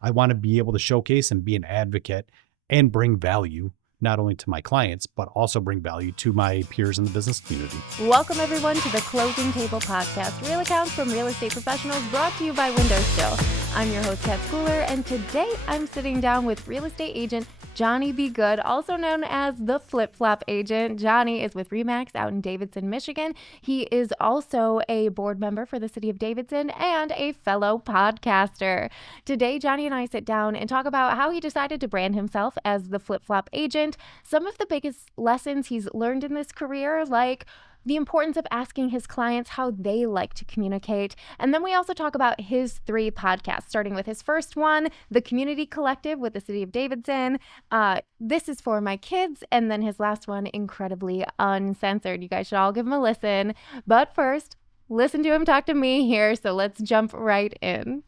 I want to be able to showcase and be an advocate and bring value not only to my clients, but also bring value to my peers in the business community. Welcome, everyone, to the Closing Table Podcast, real accounts from real estate professionals, brought to you by WindowStill. I'm your host, Kat Schooler, and today I'm sitting down with real estate agent Johnny B. Good, also known as the Flip Flop Agent. Johnny is with RE/MAX out in Davidson, Michigan. He is also a board member for the city of Davidson and a fellow podcaster. Today, Johnny and I sit down and talk about how he decided to brand himself as the Flip Flop Agent, some of the biggest lessons he's learned in this career, like the importance of asking his clients how they like to communicate. And then we also talk about his 3 podcasts, starting with his first one, The Community Collective with the City of Davidson. This is for my kids. And then his last one, Incredibly Uncensored. You guys should all give him a listen. But first, listen to him talk to me here. So let's jump right in.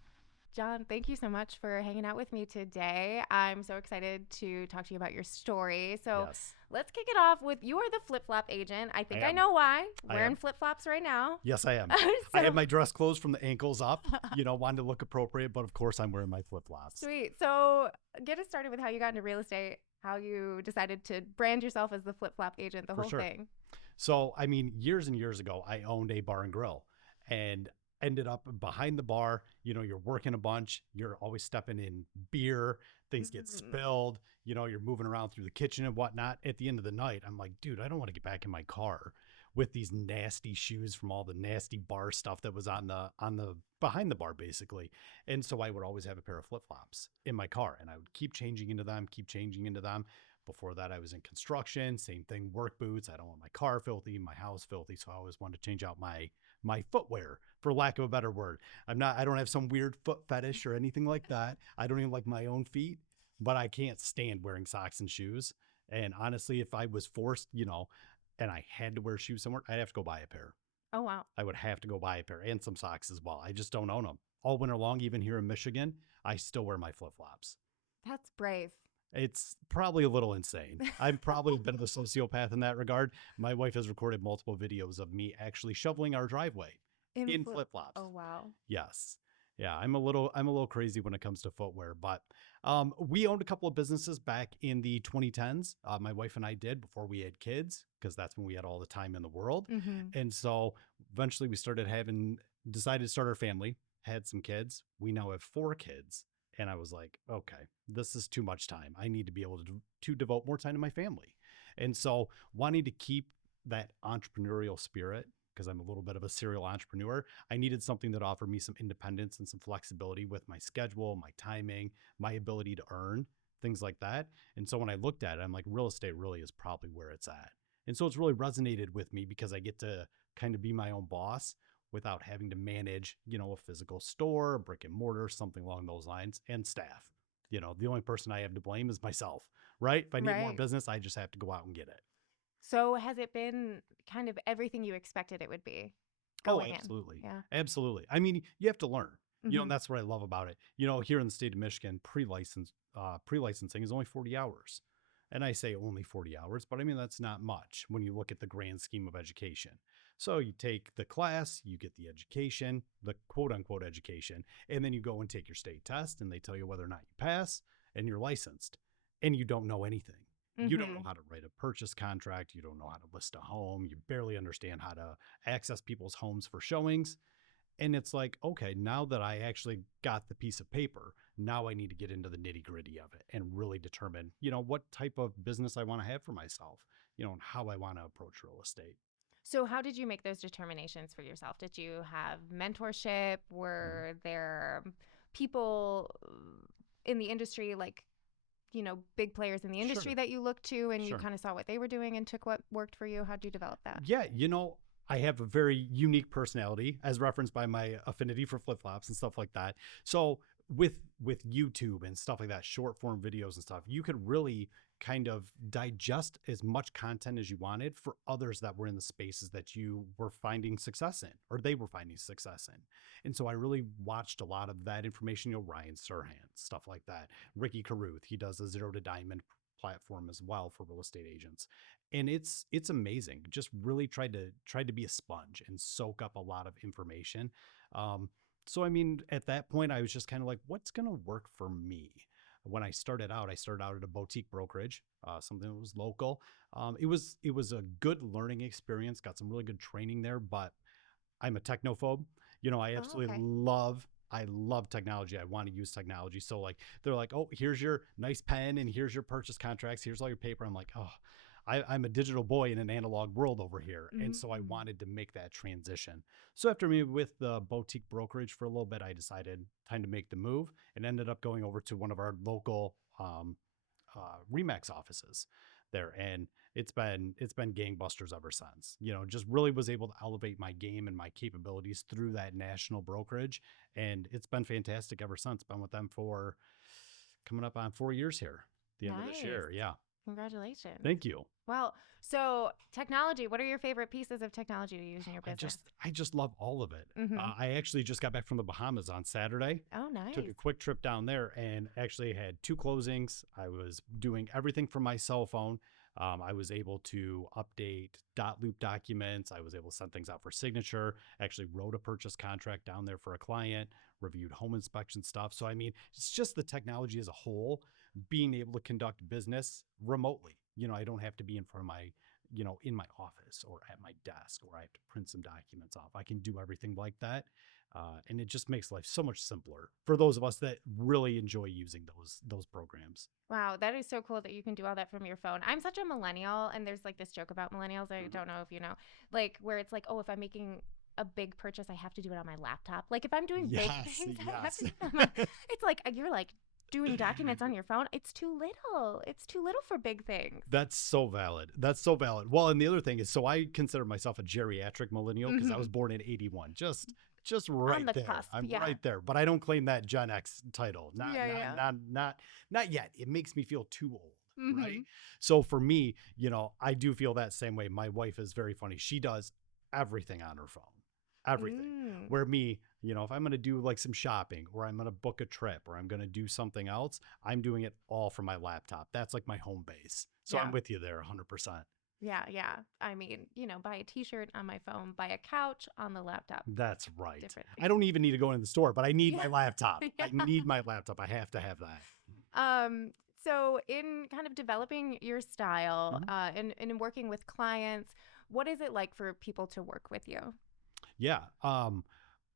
John, thank you so much for hanging out with me today. I'm so excited to talk to you about your story. So Let's kick it off with, you are the flip-flop agent. I think I know why. Wearing flip-flops right now. Yes, I am. I have my dress clothes from the ankles up, wanted to look appropriate, but of course I'm wearing my flip-flops. Sweet. So get us started with how you got into real estate, how you decided to brand yourself as the flip-flop agent, the whole thing. So, years and years ago, I owned a bar and grill and ended up behind the bar. You're working a bunch. You're always stepping in beer. Things get spilled. You're moving around through the kitchen and whatnot. At the end of the night, I'm like, dude, I don't want to get back in my car with these nasty shoes from all the nasty bar stuff that was on the behind the bar, basically. And so I would always have a pair of flip-flops in my car, and I would keep changing into them. Before that, I was in construction, same thing, work boots. I don't want my car filthy, my house filthy. So I always wanted to change out my footwear, for lack of a better word. I don't have some weird foot fetish or anything like that. I don't even like my own feet, but I can't stand wearing socks and shoes. And honestly, if I was forced, and I had to wear shoes somewhere, I'd have to go buy a pair. Oh, wow. I would have to go buy a pair and some socks as well. I just don't own them. All winter long, even here in Michigan, I still wear my flip-flops. That's brave. It's probably a little insane. I've probably been a sociopath in that regard. My wife has recorded multiple videos of me actually shoveling our driveway in flip-flops. Oh, wow. Yes. Yeah, I'm a little crazy when it comes to footwear, but we owned a couple of businesses back in the 2010s. My wife and I did, before we had kids, because that's when we had all the time in the world. And so eventually we decided to start our family, had some kids. We now have 4 kids. And I was like, okay, this is too much time. I need to be able to devote more time to my family. And so wanting to keep that entrepreneurial spirit, because I'm a little bit of a serial entrepreneur, I needed something that offered me some independence and some flexibility with my schedule, my timing, my ability to earn, things like that. And so when I looked at it, I'm like, real estate really is probably where it's at. And so it's really resonated with me because I get to kind of be my own boss without having to manage, a physical store, a brick and mortar, something along those lines, and staff. The only person I have to blame is myself, right? If I need more business, I just have to go out and get it. So has it been kind of everything you expected it would be? Absolutely. Yeah. Absolutely. You have to learn, and that's what I love about it. Here in the state of Michigan, pre-licensing is only 40 hours. And I say only 40 hours, but that's not much when you look at the grand scheme of education. So you take the class, you get the education, the quote unquote education, and then you go and take your state test and they tell you whether or not you pass and you're licensed, and you don't know anything. You don't know how to write a purchase contract. You don't know how to list a home. You barely understand how to access people's homes for showings. And it's like, okay, now that I actually got the piece of paper, now I need to get into the nitty gritty of it and really determine, what type of business I want to have for myself, and how I want to approach real estate. So how did you make those determinations for yourself? Did you have mentorship? Were there people in the industry, like, big players in the industry that you looked to, and you kind of saw what they were doing and took what worked for you? How'd you develop that? Yeah, I have a very unique personality, as referenced by my affinity for flip-flops and stuff like that. So with YouTube and stuff like that, short form videos and stuff, you could really kind of digest as much content as you wanted for others that were in the spaces that you were finding success in, or they were finding success in. And so I really watched a lot of that information, Ryan Serhant, stuff like that. Ricky Carruth, he does a 0 to Diamond platform as well for real estate agents. And it's amazing. Just really tried to be a sponge and soak up a lot of information. So, I mean, at that point, I was just kind of like, what's going to work for me? When I started out at a boutique brokerage, something that was local. It was a good learning experience. Got some really good training there, but I'm a technophobe. I Oh, absolutely okay. I love technology. I want to use technology. So like they're like, oh, here's your nice pen and here's your purchase contracts. Here's all your paper. I'm like, oh, I'm a digital boy in an analog world over here. And so I Mm. wanted to make that transition. So after me with the boutique brokerage for a little bit, I decided time to make the move and ended up going over to one of our local Remax offices there. And it's been gangbusters ever since. Just really was able to elevate my game and my capabilities through that national brokerage, and it's been fantastic ever since. Been with them for coming up on 4 years here. At the end of this Nice. year, yeah. Congratulations. Thank you. Well, so technology, what are your favorite pieces of technology to use in your I business? just I just love all of it. Mm-hmm. I actually just got back from the Bahamas on Saturday. Oh, Took nice. a quick trip down there and actually had two closings. I was doing everything from my cell phone. I was able to update dot loop documents. I was able to send things out for signature. Actually wrote a purchase contract down there for a client. Reviewed home inspection stuff. So I mean, it's just the technology as a whole, being able to conduct business remotely. I don't have to be in front of my in my office or at my desk, or I have to print some documents off. I can do everything like that. And it just makes life so much simpler for those of us that really enjoy using those programs. Wow, that is so cool that you can do all that from your phone. I'm such a millennial, and there's like this joke about millennials. I Mhm. don't know if you know, like where it's like, oh, if I'm making a big purchase, I have to do it on my laptop. Like if I'm doing big Yes, things, I have to yes. do it on my. It's like you're like doing documents on your phone. It's too little. It's too little for big things. That's so valid. That's so valid. Well, and the other thing is, so I consider myself a geriatric millennial because I Mm-hmm. was born in '81. Just On right the there. cusp, I'm yeah, right there. But I don't claim that Gen X title. Not yeah, not yeah. not not not yet. It makes me feel too old. Mm-hmm. Right. So for me, I do feel that same way. My wife is very funny. She does everything on her phone. Everything. Mm. Where me, if I'm going to do like some shopping or I'm going to book a trip or I'm going to do something else, I'm doing it all from my laptop. That's like my home base. So I'm Yeah. with you there 100%. Yeah, yeah. I mean, buy a t-shirt on my phone, buy a couch on the laptop. That's right. Different I things. don't even need to go into the store, but I need Yeah. my laptop. Yeah. I need my laptop. I have to have that. Um, so in kind of developing your style, Mhm. and in working with clients, what is it like for people to work with you? Yeah.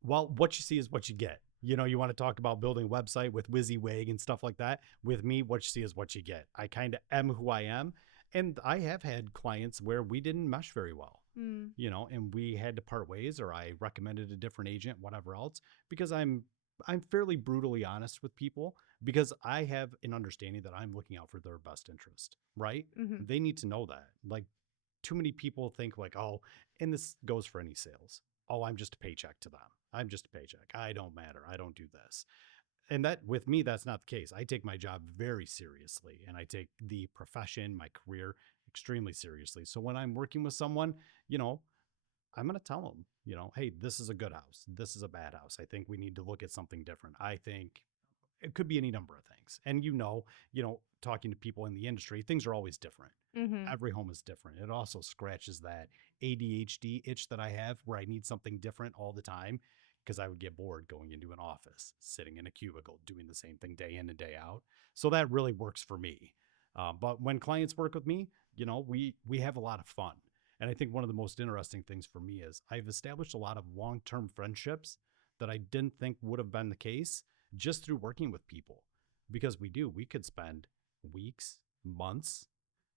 Well, what you see is what you get. You want to talk about building a website with WYSIWYG and stuff like that. With me, what you see is what you get. I kind of am who I am. And I have had clients where we didn't mesh very well, Mm, and we had to part ways, or I recommended a different agent, whatever else, because I'm fairly brutally honest with people because I have an understanding that I'm looking out for their best interest, right? mm-hmm. They need to know that. Like too many people think like, oh, and this goes for any sales. Oh, I'm just a paycheck to them. I'm just a paycheck. I don't matter. I don't do this. And that with me, that's not the case. I take my job very seriously and I take the profession, my career extremely seriously. So when I'm working with someone, you know, I'm going to tell them, hey, this is a good house. This is a bad house. I think we need to look at something different. I think it could be any number of things. And talking to people in the industry, things are always different. Mm-hmm. Every home is different. It also scratches that ADHD itch that I have where I need something different all the time because I would get bored going into an office, sitting in a cubicle, doing the same thing day in and day out. So that really works for me. But when clients work with me, we have a lot of fun. And I think one of the most interesting things for me is I've established a lot of long-term friendships that I didn't think would have been the case just through working with people because we could spend weeks, months,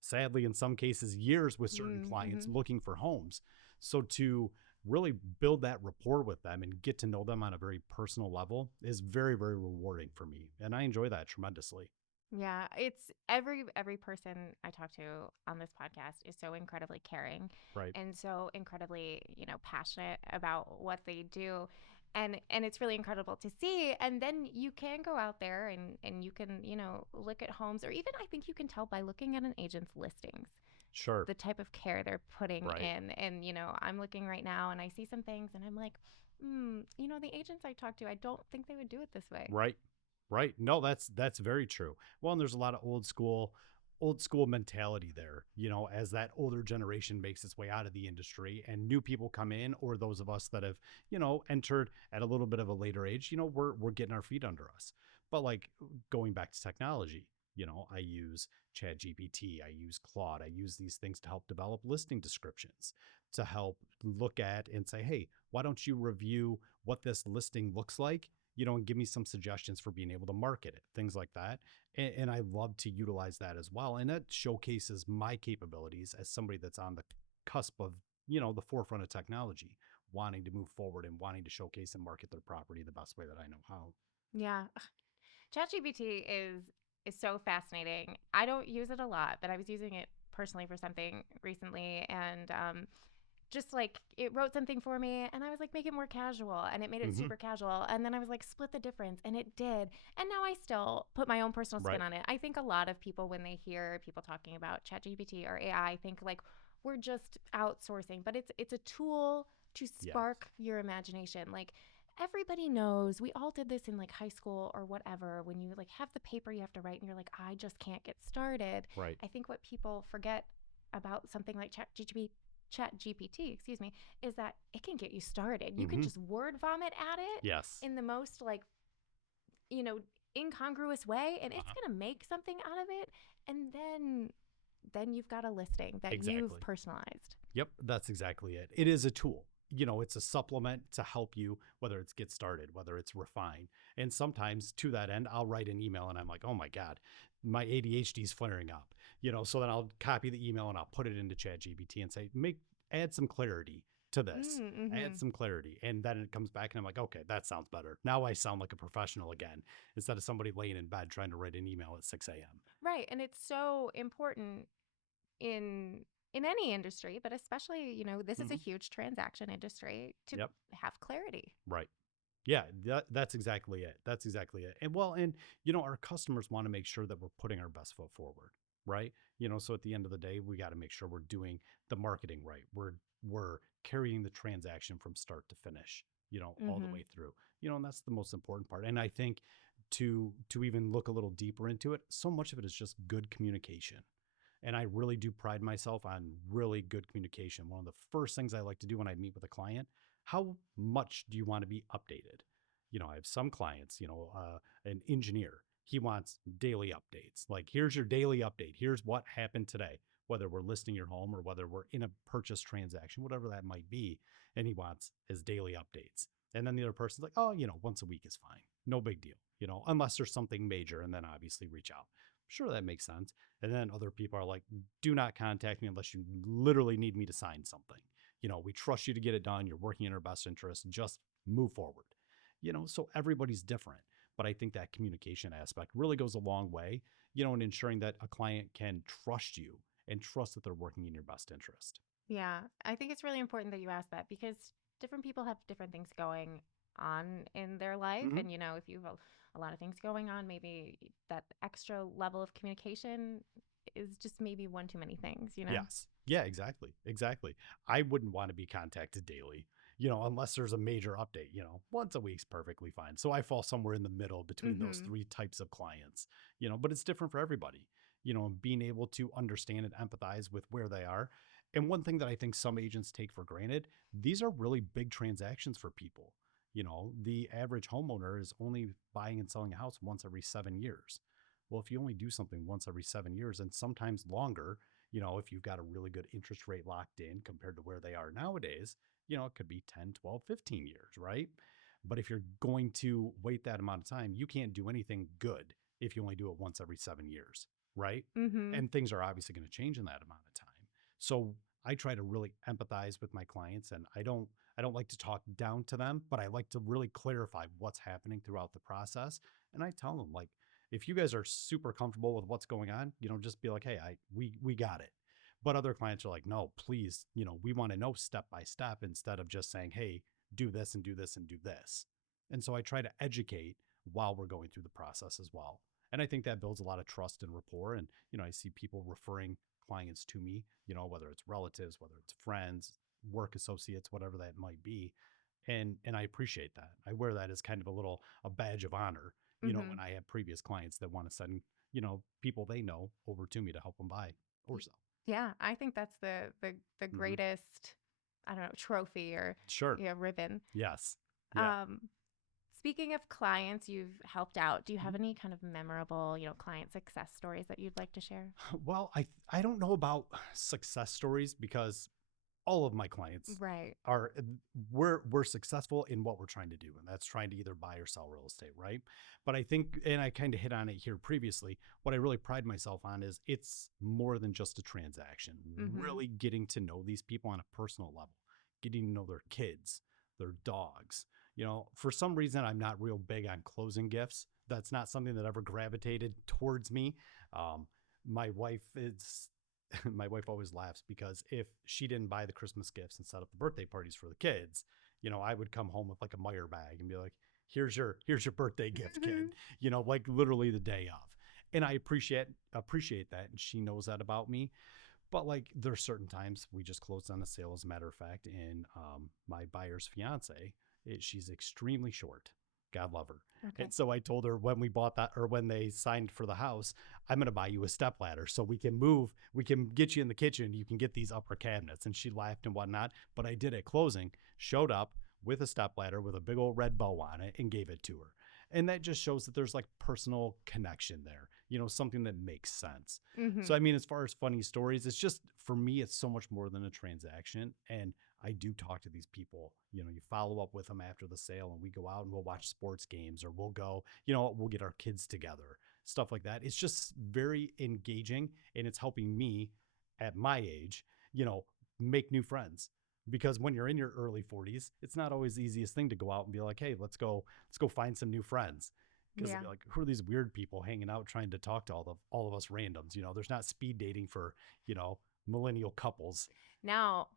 sadly in some cases years with certain clients Mm-hmm. looking for homes. So to really build that rapport with them and get to know them on a very personal level is very, very rewarding for me, and I enjoy that tremendously. Yeah, it's every person I talk to on this podcast is so incredibly caring Right. and so incredibly, passionate about what they do. And it's really incredible to see. And then you can go out there and you can, look at homes, or even I think you can tell by looking at an agent's listings Sure. the type of care they're putting Right. in. And, I'm looking right now and I see some things and I'm like, the agents I talk to, I don't think they would do it this way. Right. Right. No, that's very true. Well, and there's a lot of old school old school mentality there, as that older generation makes its way out of the industry and new people come in, or those of us that have, entered at a little bit of a later age, we're getting our feet under us. But like going back to technology, I use Chat GPT, I use Claude, I use these things to help develop listing descriptions, to help look at and say, hey, why don't you review what this listing looks like? And give me some suggestions for being able to market it, things like that. And I love to utilize that as well. And that showcases my capabilities as somebody that's on the cusp of, the forefront of technology, wanting to move forward and wanting to showcase and market their property the best way that I know how. Yeah. ChatGPT is so fascinating. I don't use it a lot, but I was using it personally for something recently, and just like it wrote something for me, and I was like, make it more casual, and it made it Mm-hmm. super casual, and then I was like, split the difference, and it did. And now I still put my own personal spin Right. on it. I think a lot of people, when they hear people talking about ChatGPT or AI, think like we're just outsourcing, but it's a tool to Yes. spark your imagination. Like, everybody knows, we all did this in like high school or whatever, when you like have the paper you have to write and you're like, I just can't get started. Right. I think what people forget about something like ChatGPT, excuse me, is that it can get you started. You can Mm-hmm. just word vomit at it Yes. in the most like, you know, incongruous way, and it's Uh-huh. going to make something out of it, and then you've got a listing that you've Exactly. personalized. Yep, that's exactly it. It is a tool. It's a supplement to help you, whether it's get started, whether it's refine. And sometimes to that end, I'll write an email and I'm like, oh my God, my ADHD is flaring up. So then I'll copy the email and I'll put it into ChatGPT and say, add some clarity to this. Add Mm-hmm. some clarity. And then it comes back and I'm like, okay, that sounds better. Now I sound like a professional again, instead of somebody laying in bed trying to write an email at 6 a.m. Right, and it's so important in any industry, but especially, this is a Mm-hmm. huge transaction industry, to Yep. have clarity. Right. Yeah, that's exactly it. That's exactly it. And our customers want to make sure that we're putting our best foot forward, right? So at the end of the day, we got to make sure we're doing the marketing right. We're carrying the transaction from start to finish, all the Mm-hmm. way through. And that's the most important part. And I think to even look a little deeper into it, so much of it is just good communication. And I really do pride myself on really good communication. One of the first things I like to do when I meet with a client, how much do you want to be updated? I have some clients, an engineer, he wants daily updates. Like, here's your daily update. Here's what happened today, whether we're listing your home or whether we're in a purchase transaction, whatever that might be. And he wants his daily updates. And then the other person's like, oh, once a week is fine. No big deal, unless there's something major. And then obviously reach out. Sure, that makes sense. And then other people are like, do not contact me unless you literally need me to sign something. We trust you to get it done. You're working in our best interest. Just move forward. So everybody's different. But I think that communication aspect really goes a long way, in ensuring that a client can trust you and trust that they're working in your best interest. Yeah, I think it's really important that you ask that, because different people have different things going on in their life. Mm-hmm. And, if you have a lot of things going on, maybe that extra level of communication is just maybe one too many things. Yes. Yeah, exactly. Exactly. I wouldn't want to be contacted daily, unless there's a major update, once a week's perfectly fine. So I fall somewhere in the middle between those Mm-hmm. three types of clients, but it's different for everybody, being able to understand and empathize with where they are. And one thing that I think some agents take for granted, these are really big transactions for people. The average homeowner is only buying and selling a house once every 7 years. Well, if you only do something once every 7 years and sometimes longer, if you've got a really good interest rate locked in compared to where they are nowadays, it could be 10, 12, 15 years, right? But if you're going to wait that amount of time, you can't do anything good if you only do it once every 7 years, right? Mm-hmm. And things are obviously going to change in that amount of time. So I try to really empathize with my clients, and I don't like to talk down to them, but I like to really clarify what's happening throughout the process. And I tell them, like, if you guys are super comfortable with what's going on, just be like, hey, we got it. But other clients are like, no, please, we want to know step by step, instead of just saying, hey, do this and do this and do this. And so I try to educate while we're going through the process as well. And I think that builds a lot of trust and rapport. And, I see people referring clients to me, whether it's relatives, whether it's friends, work associates, whatever that might be. And I appreciate that. I wear that as kind of a badge of honor, Mhm. and I have previous clients that want to send, people they know over to me to help them buy or Y- sell. Yeah, I think that's the Hmm. greatest, I don't know, trophy or Sure. yeah, ribbon. Yes. Yeah. Um, Speaking of clients you've helped out, do you have Mhm. any kind of memorable, client success stories that you'd like to share? Well, I don't know about success stories because all of my clients Right. are we're successful in what we're trying to do, and that's trying to either buy or sell real estate, right? But I think, and I kind of hit on it here previously, what I really pride myself on is it's more than just a transaction. Mhm. Really getting to know these people on a personal level, getting to know their kids, their dogs. For some reason I'm not real big on closing gifts. That's not something that ever gravitated towards me. um, my wife is my wife always laughs because if she didn't buy the Christmas gifts and set up the birthday parties for the kids, I would come home with like a Meyer bag and be like, here's your birthday gift, kid. Like literally the day of. And I appreciate that. And she knows that about me. But like there's certain times we just closed on a sale, as a matter of fact, and my buyer's fiance, she's extremely short. God love her. Okay. And so I told her when we bought that, or when they signed for the house, I'm going to buy you a step ladder so we can get you in the kitchen. You can get these upper cabinets. And she laughed and whatnot. But I did at closing, showed up with a step ladder with a big old red bow on it and gave it to her. And that just shows that there's like personal connection there, something that makes sense. So, I Mhm. mean, as far as funny stories, it's just for me, it's so much more than a transaction. And I do talk to these people. You follow up with them after the sale, and we go out and we'll watch sports games, or we'll go, we'll get our kids together, stuff like that. It's just very engaging, and it's helping me at my age, make new friends. Because when you're in your early 40s, it's not always the easiest thing to go out and be like, hey, let's go find some new friends, because they'll Yeah. be like, who are these weird people hanging out trying to talk to all of us randoms? There's not speed dating for millennial couples. Now,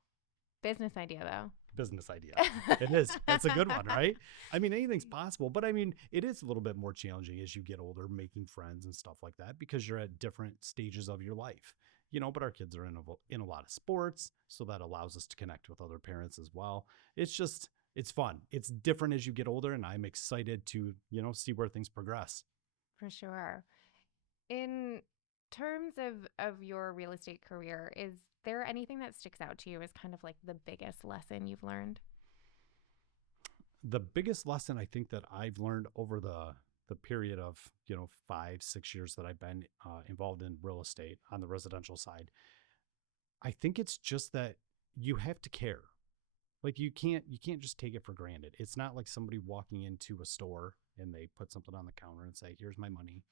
business idea Business idea. though. It is. That's a good one, right? I mean, anything's possible, but I mean, it is a little bit more challenging as you get older, making friends and stuff like that, because you're at different stages of your life. But our kids are in a lot of sports, so that allows us to connect with other parents as well. It's fun. It's different as you get older, and I'm excited to see where things progress. For sure. In terms of your real estate career, is there anything that sticks out to you as kind of like the biggest lesson you've learned? The biggest lesson I think that I've learned over the period of 5-6 years that I've been involved in real estate on the residential side, I think it's just that you have to care. Like you can't just take it for granted. It's not like somebody walking into a store and they put something on the counter and say, here's my money,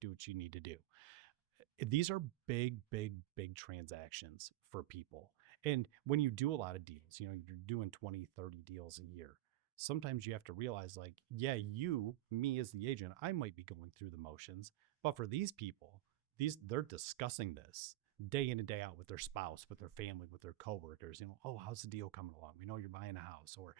do what you need to do. These are big, big, big transactions for people. And when you do a lot of deals, you're doing 20, 30 deals a year. Sometimes you have to realize, like, yeah, me as the agent, I might be going through the motions, but for these people, they're discussing this day in and day out with their spouse, with their family, with their coworkers. Oh, how's the deal coming along? We know you're buying a house, or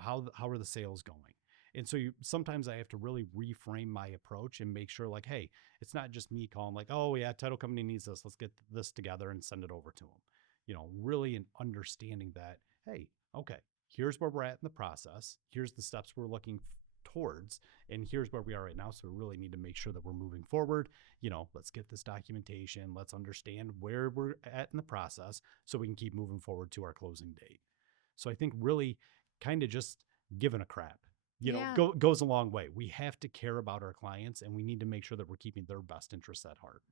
how are the sales going? And so sometimes I have to really reframe my approach and make sure, like, hey, it's not just me calling like, oh yeah, title company needs this. Let's get this together and send it over to them. Really in understanding that, hey, okay, here's where we're at in the process. Here's the steps we're looking towards, and here's where we are right now. So we really need to make sure that we're moving forward. Let's get this documentation. Let's understand where we're at in the process so we can keep moving forward to our closing date. So I think really kind of just giving a crap, Yeah, goes a long way. We have to care about our clients, and we need to make sure that we're keeping their best interests at heart.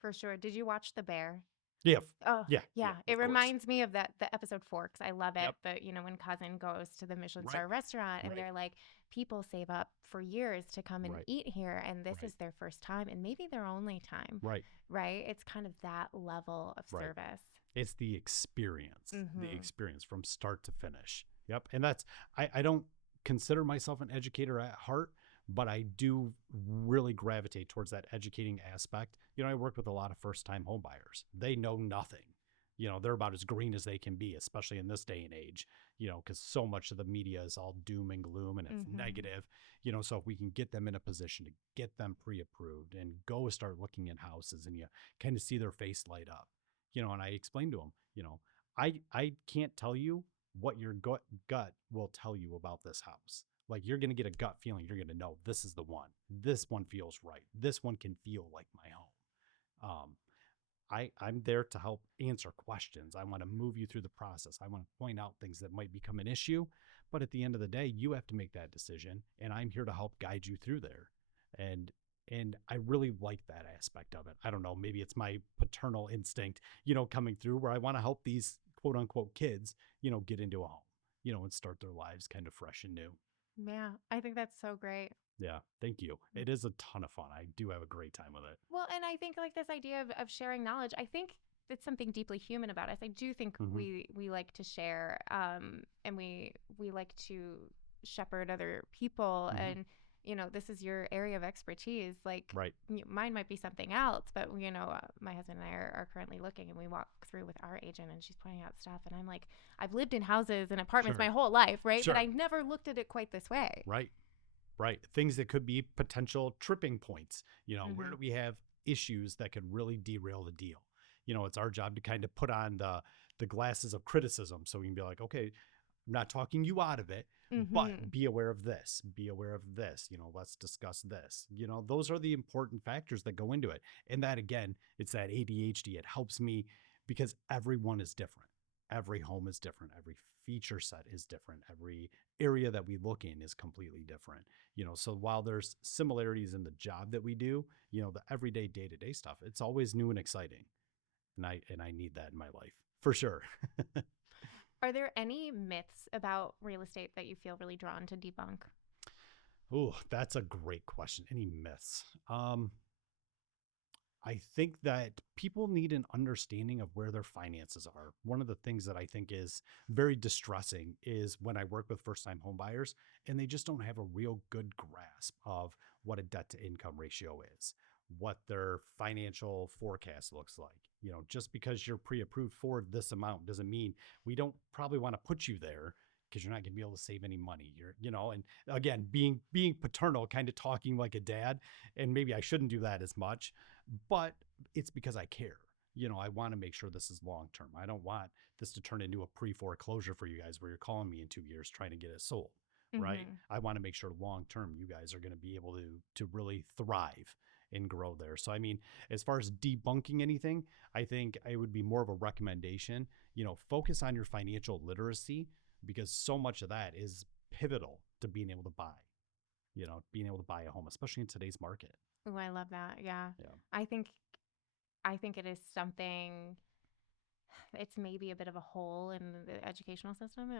for sure. Did you watch The Bear? Yeah. Oh, Yeah. Yeah. yeah. It Of course. reminds me of the episode 4 because I love it. Yep. But, when Cousin goes to the Michelin Right. star restaurant and Right. they're like, people save up for years to come and Right. eat here. And this Right. is their first time and maybe their only time, Right. right? It's kind of that level of Right. service. It's the Mm-hmm. experience from start to finish. Yep. And I don't consider myself an educator at heart, but I do really gravitate towards that educating aspect. I work with a lot of first time home buyers. They know nothing. They're about as green as they can be, especially in this day and age, because so much of the media is all doom and gloom and it's Mm-hmm. negative. So if we can get them in a position to get them pre approved and go start looking at houses, and you kind of see their face light up, and I explained to them, I can't tell you what your gut will tell you about this house. Like you're going to get a gut feeling. You're going to know this is the one. This one feels right. This one can feel like my home. I'm there to help answer questions. I want to move you through the process. I want to point out things that might become an issue. But at the end of the day, you have to make that decision. And I'm here to help guide you through there. And and I really like that aspect of it. I don't know, maybe it's my paternal instinct, coming through where I want to help these quote unquote kids, get into a home, and start their lives kind of fresh and new. Yeah, I think that's so great. Yeah, thank you. It is a ton of fun. I do have a great time with it. Well, and I think like this idea of sharing knowledge, I think it's something deeply human about us. I do think Mhm. we like to share, and we like to shepherd other people, Mhm. and this is your area of expertise. Like Right. mine might be something else, but my husband and I are currently looking, and we walk through with our agent, and she's pointing out stuff, and I'm like, I've lived in houses and apartments Sure. my whole life, right? Sure. But I never looked at it quite this way. Right. Right. Things that could be potential tripping points. Where Mm-hmm. do we have issues that could really derail the deal? It's our job to kind of put on the glasses of criticism so we can be like, okay, I'm not talking you out of it, but Mm-hmm. be aware of this, be aware of this, let's discuss this. Those are the important factors that go into it. And that again, it's that ADHD. It helps me because everyone is different. Every home is different. Every feature set is different. Every area that we look in is completely different. So while there's similarities in the job that we do, the everyday day-to-day stuff, it's always new and exciting. And I need that in my life for sure. Are there any myths about real estate that you feel really drawn to debunk? Oh, that's a great question. Any myths? I think that people need an understanding of where their finances are. One of the things that I think is very distressing is when I work with first time home buyers and they just don't have a real good grasp of what a debt to income ratio is, what their financial forecast looks like. Just because you're pre approved for this amount doesn't mean we don't probably want to put you there because you're not going to be able to save any money. And again, being paternal, kind of talking like a dad, and maybe I shouldn't do that as much, but it's because I care. I want to make sure this is long term. I don't want this to turn into a pre foreclosure for you guys where you're calling me in 2 years trying to get it sold, right? Mm-hmm. I want to make sure long term you guys are going to be able to really thrive and grow there. So I mean, as far as debunking anything, I think I would be more of a recommendation, focus on your financial literacy because so much of that is pivotal to being able to buy, being able to buy a home, especially in today's market. Oh, I love that. Yeah. Yeah. I think it is something, it's maybe a bit of a hole in the educational system.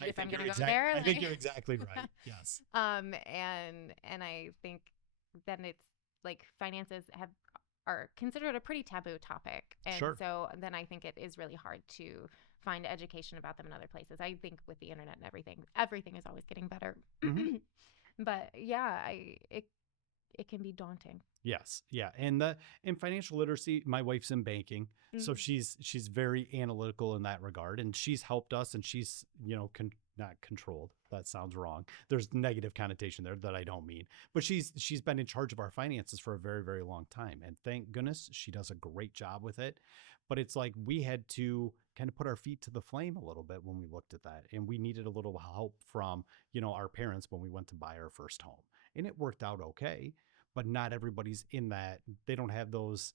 If I'm going to go there. I think you're exactly right. Yes. And I think then it's like finances are considered a pretty taboo topic. And Sure. so then I think it is really hard to find education about them in other places. I think with the internet and everything is always getting better. Mhm. But yeah, it can be daunting. Yes. Yeah. And in financial literacy, my wife's in banking. So she's very analytical in that regard. And she's helped us and she's, not controlled. That sounds wrong. There's negative connotation there that I don't mean. But she's been in charge of our finances for a very, very long time. And thank goodness she does a great job with it. But it's like we had to kind of put our feet to the flame a little bit when we looked at that. And we needed a little help from, our parents when we went to buy our first home. And it worked out okay, but not everybody's in that. They don't have those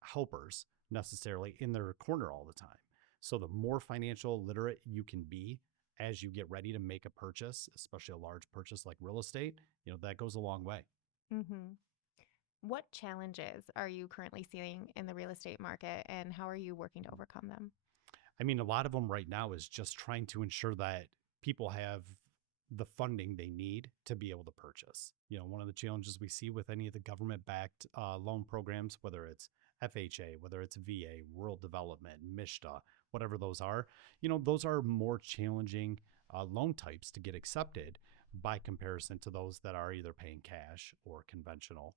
helpers necessarily in their corner all the time. So the more financial literate you can be as you get ready to make a purchase, especially a large purchase like real estate, that goes a long way. Mm-hmm. What challenges are you currently seeing in the real estate market, and how are you working to overcome them? I mean, a lot of them right now is just trying to ensure that people have the funding they need to be able to purchase. One of the challenges we see with any of the government backed loan programs, whether it's FHA, whether it's VA, rural development, MISHDA, whatever those are, those are more challenging loan types to get accepted by comparison to those that are either paying cash or conventional,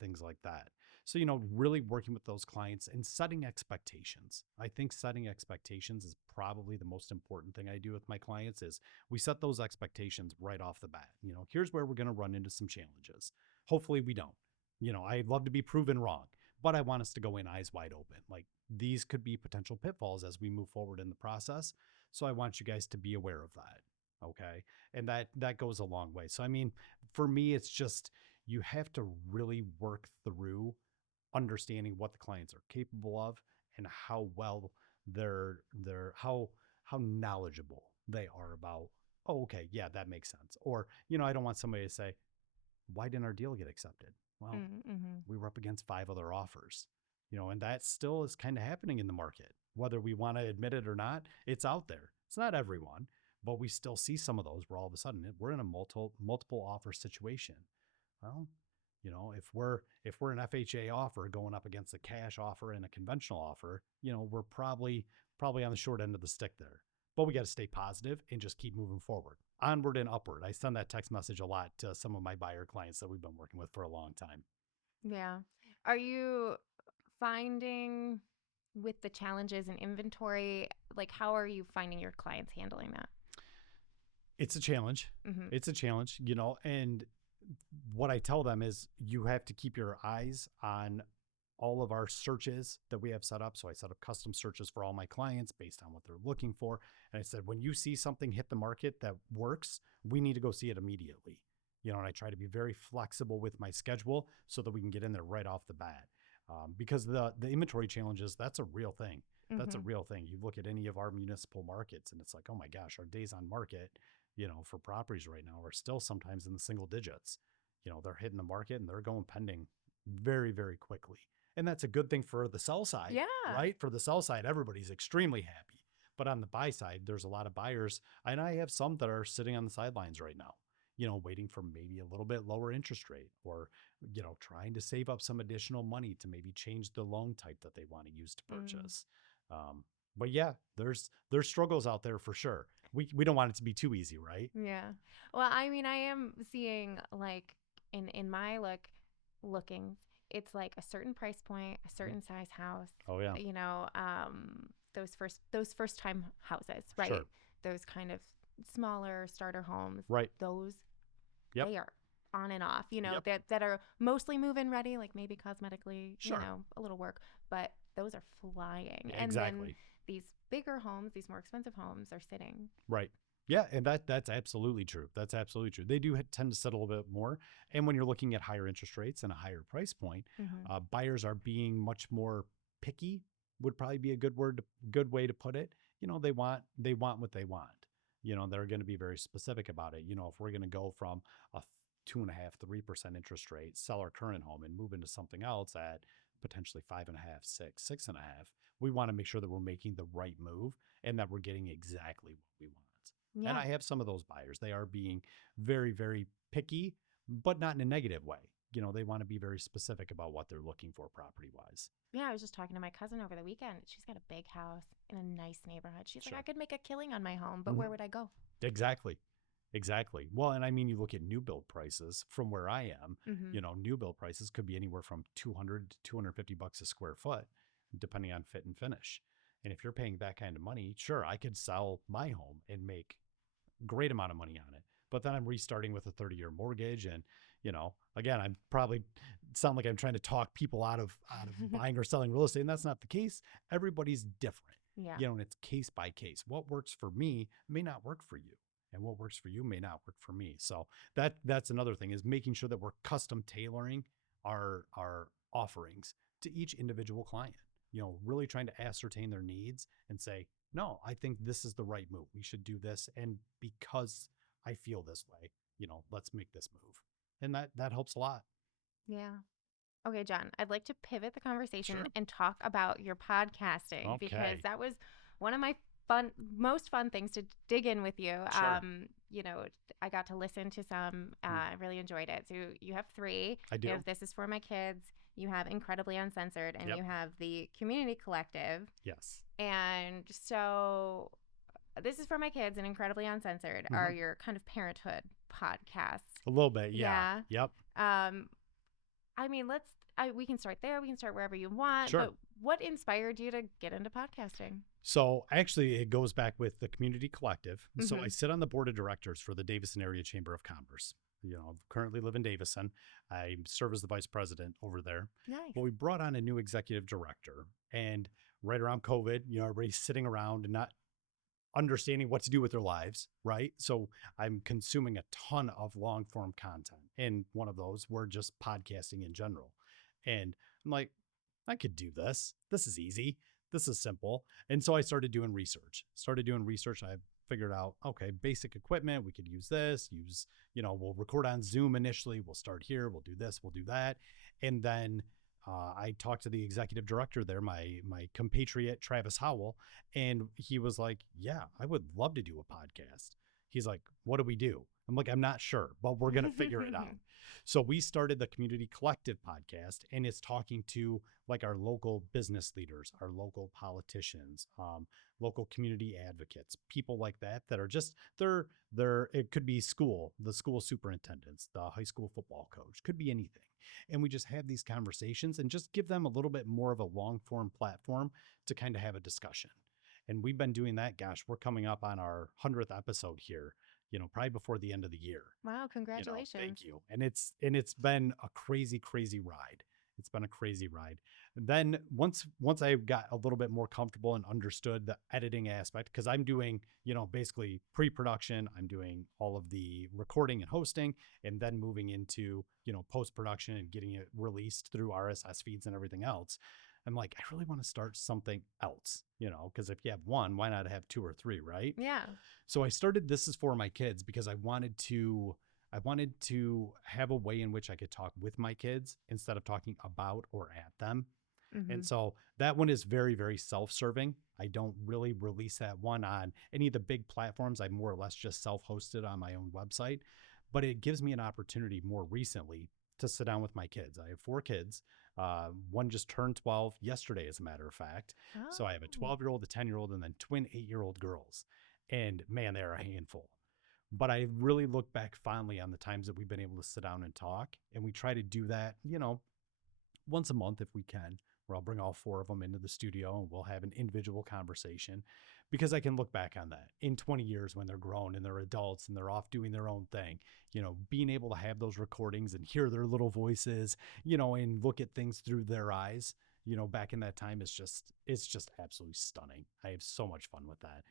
things like that. So, really working with those clients and setting expectations. I think setting expectations is probably the most important thing I do with my clients is we set those expectations right off the bat. Here's where we're going to run into some challenges. Hopefully we don't. I'd love to be proven wrong, but I want us to go in eyes wide open. Like these could be potential pitfalls as we move forward in the process. So I want you guys to be aware of that. Okay. And that goes a long way. So I mean, for me, it's just you have to really work through understanding what the clients are capable of and how well they're how knowledgeable they are about, oh, okay, yeah, that makes sense. Or, I don't want somebody to say, why didn't our deal get accepted? Well, Mm-hmm. we were up against five other offers, and that still is kind of happening in the market. Whether we want to admit it or not, it's out there. It's not everyone, but we still see some of those where all of a sudden we're in a multiple offer situation. Well, if we're an FHA offer going up against a cash offer and a conventional offer, we're probably on the short end of the stick there. But we got to stay positive and just keep moving forward, onward and upward. I send that text message a lot to some of my buyer clients that we've been working with for a long time. Yeah. Are you finding with the challenges in inventory, like how are you finding your clients handling that? It's a challenge. Mm-hmm. It's a challenge, and what I tell them is you have to keep your eyes on all of our searches that we have set up. So I set up custom searches for all my clients based on what they're looking for. And I said, when you see something hit the market that works, we need to go see it immediately. And I try to be very flexible with my schedule so that we can get in there right off the bat. Because the inventory challenges, that's a real thing. That's a Mm-hmm. real thing. You look at any of our municipal markets and it's like, oh my gosh, our days on market, for properties right now are still sometimes in the single digits. They're hitting the market and they're going pending very, very quickly. And that's a good thing for the sell side, Yeah. right? For the sell side, everybody's extremely happy. But on the buy side, there's a lot of buyers. And I have some that are sitting on the sidelines right now, waiting for maybe a little bit lower interest rate or, trying to save up some additional money to maybe change the loan type that they want to use to Mm. purchase. But yeah, there's struggles out there for sure. We don't want it to be too easy, right? Yeah. Well, I mean, I am seeing like in my lookings, it's like a certain price point, a certain size house, Oh yeah, you know, those first time houses, right? sure, Those kind of smaller starter homes, right, those yep, they are on and off, yep, that are mostly move-in ready, like maybe cosmetically, sure, a little work, but those are flying. And then exactly. these bigger homes, these more expensive homes are sitting. Right. Yeah, and that's absolutely true. That's absolutely true. They do tend to settle a bit more, and when you're looking at higher interest rates and a higher price point, Mm-hmm. buyers are being much more picky. Would probably be a good way to put it. They want what they want. They're going to be very specific about it. If we're going to go from a 2.5, 3% interest rate, sell our current home and move into something else at potentially 5.5, 6.5, we want to make sure that we're making the right move and that we're getting exactly what we want. And Yeah. I have some of those buyers. They are being very, very picky, but not in a negative way. They want to be very specific about what they're looking for property wise. Yeah, I was just talking to my cousin over the weekend. She's got a big house in a nice neighborhood. She's like, I Sure. could make a killing on my home, but Mhm. where would I go? Exactly. Exactly. Well, and I mean, you look at new build prices from where I am, Mm-hmm. new build prices could be anywhere from 200 to 250 bucks a square foot, depending on fit and finish. And if you're paying that kind of money, sure, I could sell my home and make great amount of money on it. But then I'm restarting with a 30-year mortgage. And, again, I'm probably sound like I'm trying to talk people out of buying or selling real estate. And that's not the case. Everybody's different, Yeah. and it's case by case. What works for me may not work for you. And what works for you may not work for me. So that's another thing is making sure that we're custom tailoring our offerings to each individual client. Really trying to ascertain their needs and say, no, I think this is the right move. We should do this. And because I feel this way, let's make this move. And that helps a lot. Yeah. Okay, John, I'd like to pivot the conversation Sure. and talk about your podcasting because Okay. that was one of my most fun things to dig in with you. Sure. I got to listen to some. I really enjoyed it. So you have three. I You do. have This Is For My Kids. You have Incredibly Uncensored, and Yep. you have the Community Collective. Yes. And so This Is For My Kids and Incredibly Uncensored are Mhm. your kind of parenthood podcasts. A little bit. Yeah. Yeah. Yep. Um, I mean, we can start there. We can start wherever you want. Sure. But what inspired you to get into podcasting? So actually, it goes back with the Community Collective. So I Mhm. sit on the board of directors for the Davison Area Chamber of Commerce. I currently live in Davison. I serve as the vice president over there. Nice. But we brought on a new executive director, and right around COVID, everybody's sitting around and not understanding what to do with their lives, right? So I'm consuming a ton of long form content. And one of those were just podcasting in general. And I'm like, I could do this. This is easy. This is simple. And so I started doing research. I figured out, okay, basic equipment. We could use this, we'll record on Zoom initially. We'll start here. We'll do this. We'll do that. And then I talked to the executive director there, my compatriot, Travis Howell, and he was like, yeah, I would love to do a podcast. He's like, what do we do? I'm like, I'm not sure, but we're going to figure it out. So we started the Community Collective podcast, and it's talking to like our local business leaders, our local politicians, local community advocates, people like that are just it could be the school superintendents, the high school football coach, could be anything. And we just have these conversations and just give them a little bit more of a long form platform to kind of have a discussion. And we've been doing that. Gosh, we're coming up on our 100th episode here, probably before the end of the year. Wow, congratulations. Thank you. And it's been a crazy, crazy ride. It's been a crazy ride. And then once I got a little bit more comfortable and understood the editing aspect, because I'm doing, basically pre-production, I'm doing all of the recording and hosting, and then moving into, post-production and getting it released through RSS feeds and everything else. I'm like, I really want to start something else, because if you have one, why not have two or three, right? Yeah. So I started This Is For My Kids because I wanted to have a way in which I could talk with my kids instead of talking about or at them. Mm-hmm. And so that one is very, very self-serving. I don't really release that one on any of the big platforms. I more or less just self-hosted on my own website, but it gives me an opportunity more recently to sit down with my kids. I have 4 kids. One just turned 12 yesterday, as a matter of fact. Oh. So I have a 12-year-old, a 10-year-old, and then twin 8-year-old girls. And man, they're a handful. But I really look back fondly on the times that we've been able to sit down and talk. And we try to do that, once a month if we can, where I'll bring all 4 of them into the studio and we'll have an individual conversation, because I can look back on that in 20 years when they're grown and they're adults and they're off doing their own thing, being able to have those recordings and hear their little voices, and look at things through their eyes, back in that time it's just absolutely stunning. I have so much fun with that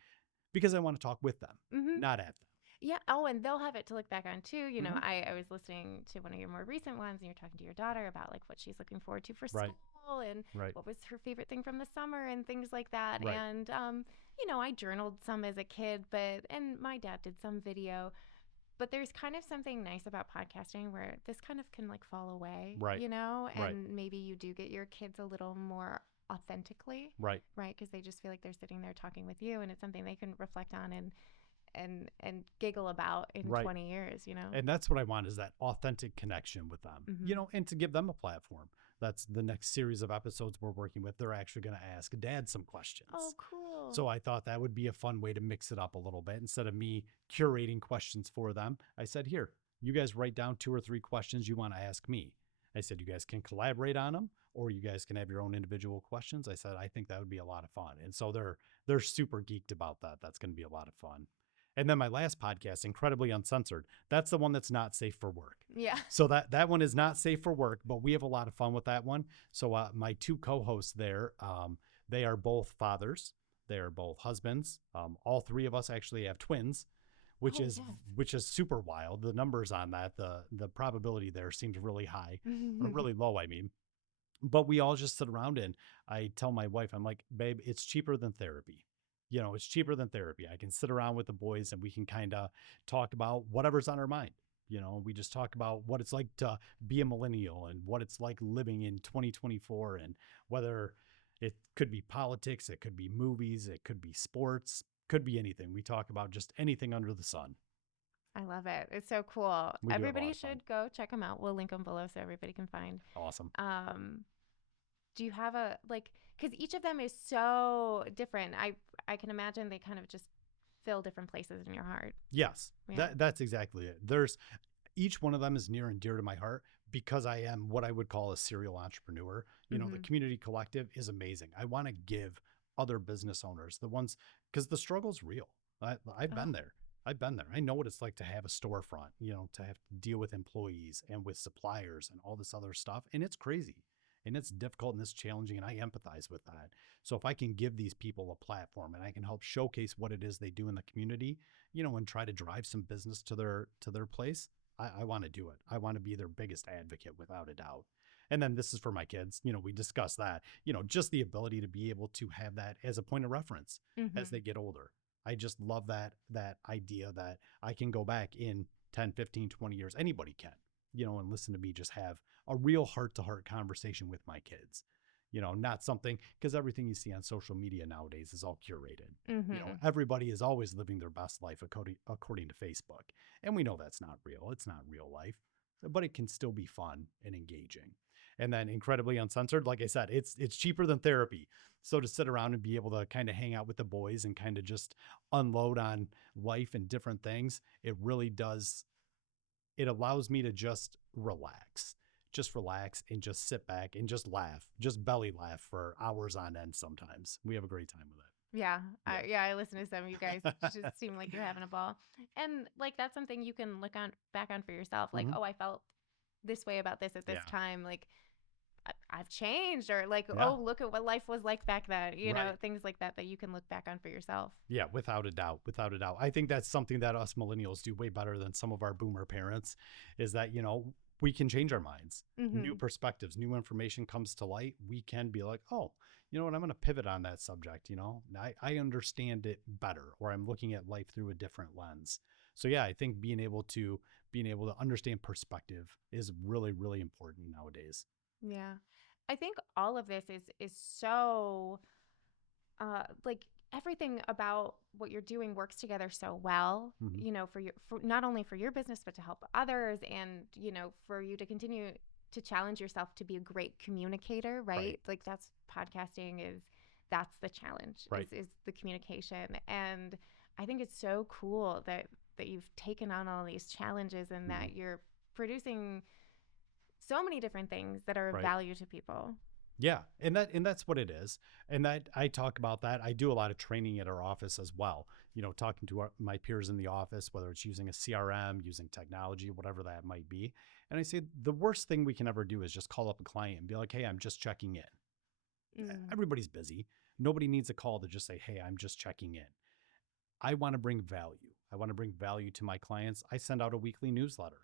because I want to talk with them, mm-hmm. not at them. Yeah. Oh, and they'll have it to look back on too. Mm-hmm. I was listening to one of your more recent ones, and you're talking to your daughter about like what she's looking forward to for school and what was her favorite thing from the summer and things like that. Right. And, I journaled some as a kid, and my dad did some video, but there's kind of something nice about podcasting where this kind of can like fall away, and maybe you do get your kids a little more authentically. Right. Because they just feel like they're sitting there talking with you, and it's something they can reflect on and giggle about in 20 years, And that's what I want, is that authentic connection with them, mm-hmm. And to give them a platform. That's the next series of episodes we're working with. They're actually going to ask Dad some questions. Oh, cool. So I thought that would be a fun way to mix it up a little bit. Instead of me curating questions for them, I said, here, you guys write down 2 or 3 questions you want to ask me. I said, you guys can collaborate on them, or you guys can have your own individual questions. I said, I think that would be a lot of fun. And so they're super geeked about that. That's going to be a lot of fun. And then my last podcast, Incredibly Uncensored, that's the one that's not safe for work. Yeah. So that one is not safe for work, but we have a lot of fun with that one. So my 2 co-hosts there, they are both fathers. They are both husbands. All 3 of us actually have twins, which is super wild. The numbers on that, the probability there seems really high, or really low, I mean. But we all just sit around, and I tell my wife, I'm like, babe, it's cheaper than therapy. It's cheaper than therapy. I can sit around with the boys and we can kind of talk about whatever's on our mind. We just talk about what it's like to be a millennial and what it's like living in 2024, and whether it could be politics, it could be movies, it could be sports, could be anything. We talk about just anything under the sun. I love it. It's so cool. Everybody should go check them out. We'll link them below so everybody can find. Awesome. Do you have because each of them is so different. I can imagine they kind of just fill different places in your heart. Yes, yeah. That's exactly it. Each one of them is near and dear to my heart because I am what I would call a serial entrepreneur. Mm-hmm. The Community Collective is amazing. I want to give other business owners, the ones, because the struggle's real. I've been there. I know what it's like to have a storefront, to have to deal with employees and with suppliers and all this other stuff. And it's crazy. and it's difficult and it's challenging, and I empathize with that. So if I can give these people a platform and I can help showcase what it is they do in the community, and try to drive some business to their place, I want to do it. I want to be their biggest advocate without a doubt. And then this is for my kids. We discussed that, just the ability to be able to have that as a point of reference as they get older. I just love that idea that I can go back in 10, 15, 20 years. Anybody can, and listen to me just have a real heart-to-heart conversation with my kids. Not something, because everything you see on social media nowadays is all curated. Everybody is always living their best life according to Facebook. And we know that's not real. It's not real life, but it can still be fun and engaging. And then Incredibly Uncensored, like I said, it's cheaper than therapy. So to sit around and be able to kind of hang out with the boys and kind of just unload on life and different things, it really does. It allows me to just relax and just sit back and just laugh, just belly laugh for hours on end. Sometimes we have a great time with it. Yeah. I listen to some of you guys. Just seem like you're having a ball. And like, that's something you can look back on for yourself. Like, oh, I felt this way about this at this time. Like, I've changed, or like, oh, look at what life was like back then, things like that you can look back on for yourself. Yeah, without a doubt. I think that's something that us millennials do way better than some of our boomer parents, is that, we can change our minds. New perspectives, new information comes to light. We can be like, oh, you know what, I'm going to pivot on that subject. I understand it better, or I'm looking at life through a different lens. So yeah, I think being able to understand perspective is really, really important nowadays. Yeah. I think all of this is so like, everything about what you're doing works together so well, for not only for your business, but to help others, and, for you to continue to challenge yourself to be a great communicator, right? Like, that's the challenge, is the communication. And I think it's so cool that you've taken on all these challenges, and that you're producing so many different things that are of value to people. Yeah. And that's what it is. And that I talk about that. I do a lot of training at our office as well, talking to my peers in the office, whether it's using a CRM, using technology, whatever that might be. And I say, the worst thing we can ever do is just call up a client and be like, hey, I'm just checking in. Everybody's busy. Nobody needs a call to just say, hey, I'm just checking in. I want to bring value. I want to bring value to my clients. I send out a weekly newsletter.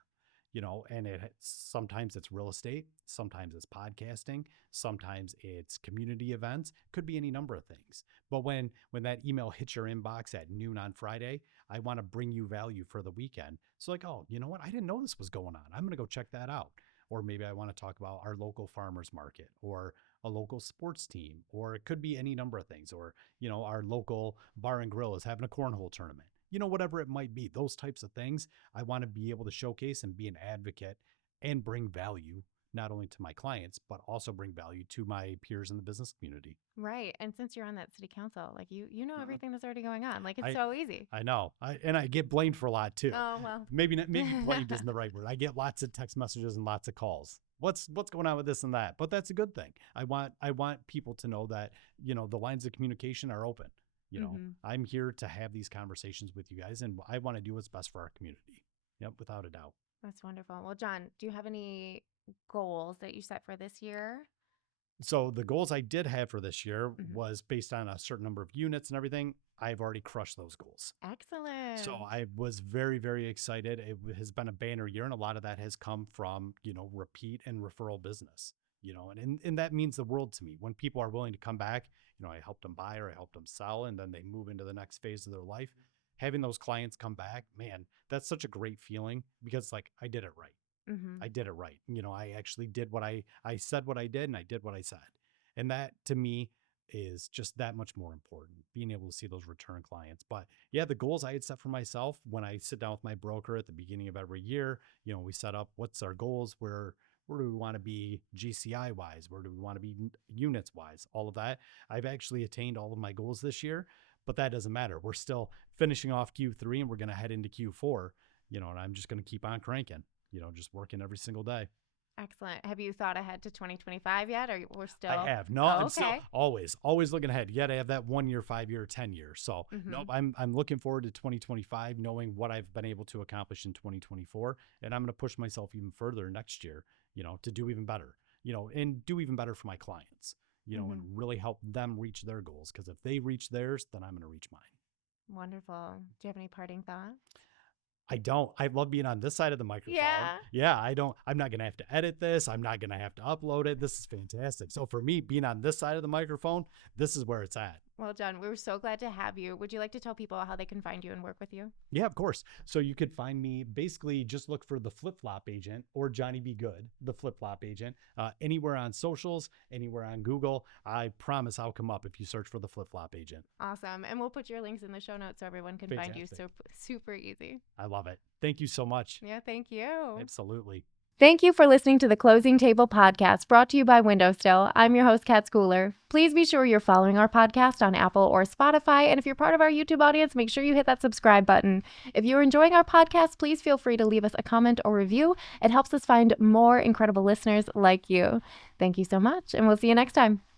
And sometimes it's real estate, sometimes it's podcasting, sometimes it's community events, could be any number of things. But when that email hits your inbox at noon on Friday, I want to bring you value for the weekend. So like, oh, you know what? I didn't know this was going on. I'm going to go check that out. Or maybe I want to talk about our local farmers market, or a local sports team, or it could be any number of things. Or, our local bar and grill is having a cornhole tournament. Whatever it might be, those types of things, I want to be able to showcase and be an advocate and bring value, not only to my clients, but also bring value to my peers in the business community. Right. And since you're on that city council, like, you know everything that's already going on. Like, it's so easy. I know. And I get blamed for a lot too. Oh, well. Maybe blamed isn't the right word. I get lots of text messages and lots of calls. What's going on with this and that? But that's a good thing. I want people to know that, the lines of communication are open. I'm here to have these conversations with you guys, and I want to do what's best for our community. Yep, without a doubt. That's wonderful. Well, John, do you have any goals that you set for this year? So the goals I did have for this year was based on a certain number of units and everything. I've already crushed those goals. Excellent. So I was very, very excited. It has been a banner year, and a lot of that has come from, repeat and referral business. And that means the world to me. When people are willing to come back, I helped them buy or I helped them sell, and then they move into the next phase of their life. Having those clients come back, man, that's such a great feeling, because like, I did it right. I did it right. I actually did what I said what I did, and I did what I said. And that to me is just that much more important, being able to see those return clients. But yeah, the goals I had set for myself when I sit down with my broker at the beginning of every year, we set up what's our goals, where do we want to be GCI wise? Where do we want to be units wise? All of that. I've actually attained all of my goals this year, but that doesn't matter. We're still finishing off Q3, and we're going to head into Q4, and I'm just going to keep on cranking, just working every single day. Excellent. Have you thought ahead to 2025 yet, or we're still? I have. No, I'm still always looking ahead. You got to have that 1 year, 5 year, 10 year. So nope, I'm looking forward to 2025, knowing what I've been able to accomplish in 2024, and I'm going to push myself even further next year, to do even better. and do even better for my clients, and really help them reach their goals. Because if they reach theirs, then I'm going to reach mine. Wonderful. Do you have any parting thoughts? I don't. I love being on this side of the microphone. Yeah, I don't. I'm not going to have to edit this. I'm not going to have to upload it. This is fantastic. So for me, being on this side of the microphone, this is where it's at. Well, John, we were so glad to have you. Would you like to tell people how they can find you and work with you? Yeah, of course. So you could find me, basically just look for the Flip Flop Agent or Johnny Be Good, the Flip Flop Agent, anywhere on socials, anywhere on Google. I promise I'll come up if you search for the Flip Flop Agent. Awesome. And we'll put your links in the show notes so everyone can find you. So super easy. I love it. Thank you so much. Yeah, thank you. Absolutely. Thank you for listening to the Closing Table podcast brought to you by WindowStill. I'm your host, Kat Schooler. Please be sure you're following our podcast on Apple or Spotify. And if you're part of our YouTube audience, make sure you hit that subscribe button. If you're enjoying our podcast, please feel free to leave us a comment or review. It helps us find more incredible listeners like you. Thank you so much, and we'll see you next time.